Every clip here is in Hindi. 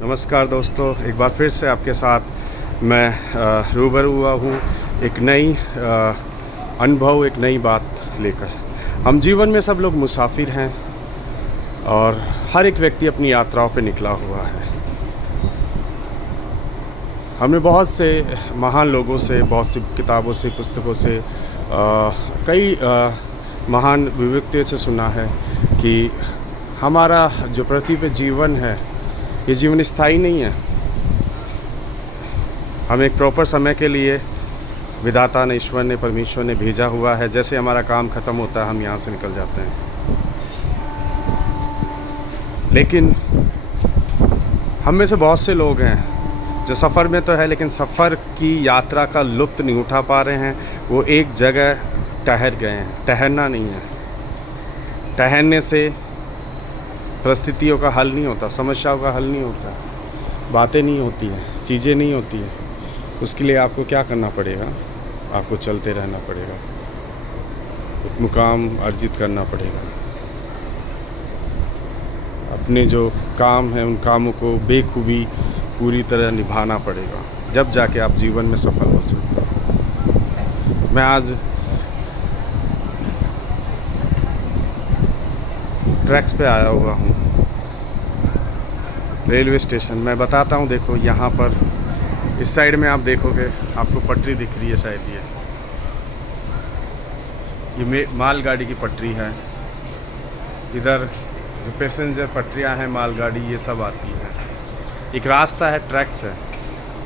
नमस्कार दोस्तों, एक बार फिर से आपके साथ मैं रूबरू हुआ हूँ एक नई अनुभव, एक नई बात लेकर। हम जीवन में सब लोग मुसाफिर हैं और हर एक व्यक्ति अपनी यात्राओं पे निकला हुआ है। हमने बहुत से महान लोगों से, बहुत सी किताबों से, पुस्तकों से, कई महान व्यक्तियों से सुना है कि हमारा जो पृथ्वी पे जीवन है, ये जीवन स्थायी नहीं है। हम एक प्रॉपर समय के लिए विधाता ने, ईश्वर ने, परमेश्वर ने भेजा हुआ है। जैसे हमारा काम ख़त्म होता है, हम यहाँ से निकल जाते हैं। लेकिन हम में से बहुत से लोग हैं जो सफ़र में तो है, लेकिन सफ़र की यात्रा का लुत्फ़ नहीं उठा पा रहे हैं। वो एक जगह ठहर गए हैं। ठहरना नहीं है। ठहरने से परिस्थितियों का हल नहीं होता, समस्याओं का हल नहीं होता, बातें नहीं होती हैं, चीज़ें नहीं होती हैं। उसके लिए आपको क्या करना पड़ेगा? आपको चलते रहना पड़ेगा, एक मुकाम अर्जित करना पड़ेगा। अपने जो काम हैं उन कामों को बेखूबी पूरी तरह निभाना पड़ेगा, जब जाके आप जीवन में सफल हो सकते हो। मैं आज ट्रैक्स पे आया हुआ हूँ, रेलवे स्टेशन। मैं बताता हूँ, देखो यहाँ पर इस साइड में आप देखोगे, आपको पटरी दिख रही है शायद। ये मालगाड़ी की पटरी है। इधर जो पैसेंजर पटरियाँ हैं, मालगाड़ी, ये सब आती हैं। एक रास्ता है, ट्रैक्स है,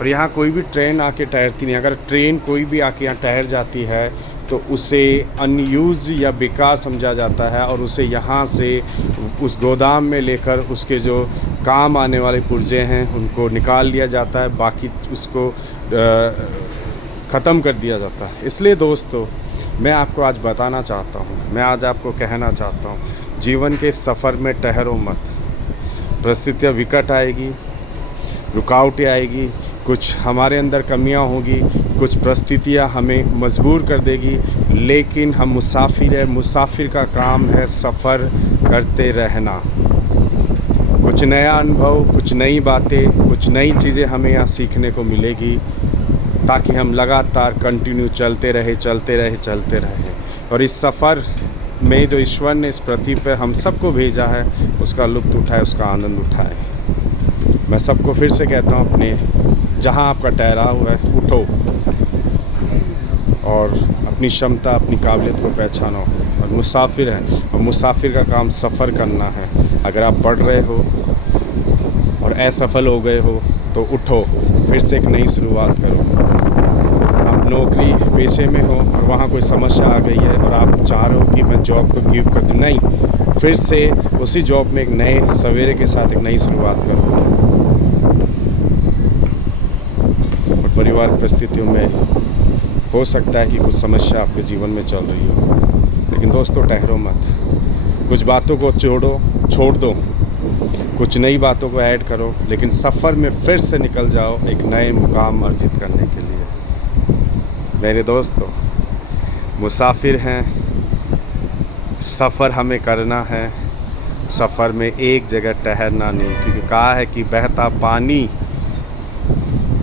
और यहाँ कोई भी ट्रेन आके ठहरती नहीं। अगर ट्रेन कोई भी आके यहाँ ठहर जाती है तो उसे अनयूज या बेकार समझा जाता है, और उसे यहाँ से उस गोदाम में लेकर उसके जो काम आने वाले पुर्जे हैं उनको निकाल लिया जाता है, बाकी उसको ख़त्म कर दिया जाता है। इसलिए दोस्तों, मैं आपको आज बताना चाहता हूँ, मैं आज आपको कहना चाहता हूँ, जीवन के सफ़र में ठहरो मत। परिस्थितियाँ विकट आएगी, रुकावटें आएगी, कुछ हमारे अंदर कमियां होगी, कुछ परिस्थितियां हमें मजबूर कर देगी, लेकिन हम मुसाफिर हैं। मुसाफिर का काम है सफ़र करते रहना। कुछ नया अनुभव, कुछ नई बातें, कुछ नई चीज़ें हमें यहाँ सीखने को मिलेगी, ताकि हम लगातार कंटिन्यू चलते रहे। और इस सफ़र में जो ईश्वर ने इस पृथ्वी पर हम सबको भेजा है, उसका लुत्फ़ उठाए, उसका आनंद उठाए। मैं सबको फिर से कहता हूँ, अपने जहाँ आपका ठहराव है, उठो और अपनी क्षमता, अपनी काबिलियत को पहचानो। और मुसाफिर हैं, और मुसाफिर का काम सफ़र करना है। अगर आप पढ़ रहे हो और असफल हो गए हो तो उठो, फिर से एक नई शुरुआत करो। आप नौकरी पेशे में हो और वहाँ कोई समस्या आ गई है और आप चाह रहे हो कि मैं जॉब को गिव कर दूँ, नहीं, फिर से उसी जॉब में एक नए सवेरे के साथ एक नई शुरुआत करो। परिवार परिस्थितियों में हो सकता है कि कुछ समस्या आपके जीवन में चल रही हो, लेकिन दोस्तों ठहरो मत। कुछ बातों को छोड़ दो, कुछ नई बातों को ऐड करो, लेकिन सफ़र में फिर से निकल जाओ एक नए मुकाम अर्जित करने के लिए। मेरे दोस्तों, मुसाफिर हैं, सफ़र हमें करना है। सफ़र में एक जगह ठहरना नहीं, क्योंकि कहा है कि बहता पानी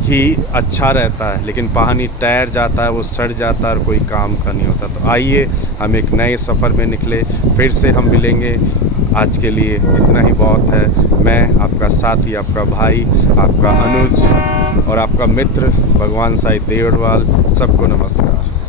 ही अच्छा रहता है, लेकिन पानी तैर जाता है, वो सड़ जाता है और कोई काम का नहीं होता। तो आइए हम एक नए सफ़र में निकले, फिर से हम मिलेंगे। आज के लिए इतना ही बहुत है। मैं आपका साथी, आपका भाई, आपका अनुज और आपका मित्र भगवान साई देवड़वाल, सबको नमस्कार।